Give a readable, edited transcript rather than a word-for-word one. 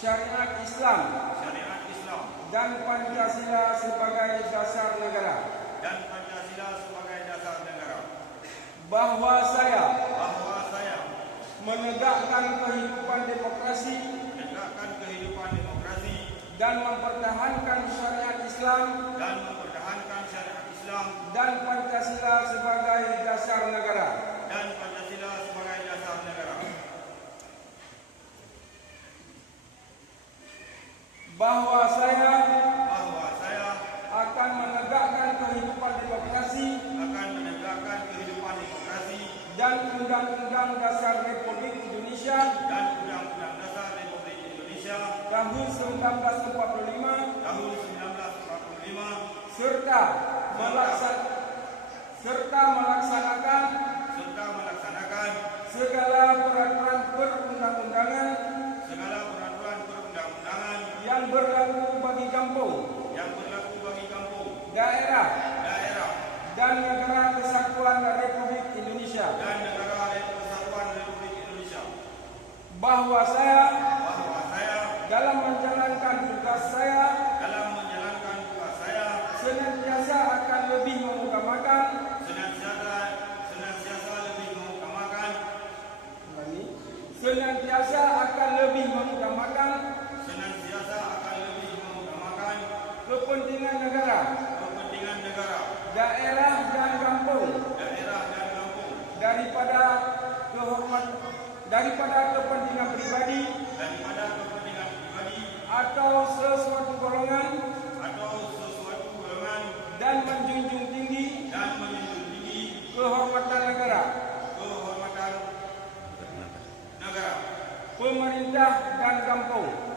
syariat Islam dan Pancasila sebagai dasar negara. Bahawa saya menegakkan kehidupan demokrasi dan mempertahankan syariat Islam dan Pancasila sebagai dasar negara. Bahawa saya akan menegakkan kehidupan demokrasi dan Undang-Undang Dasar Republik Indonesia tahun 1945 serta melaksanakan segala peraturan perundang-undangan yang berlaku bagi kampung, daerah dan negara kesatuan Republik Indonesia. Bahawa saya dalam menjalankan tugas saya senantiasa akan lebih mengutamakan kepentingan negara, daerah dan kampung daripada kepentingan pribadi atau sesuatu golongan, dan menjunjung tinggi kehormatan negara, pemerintah dan kampung.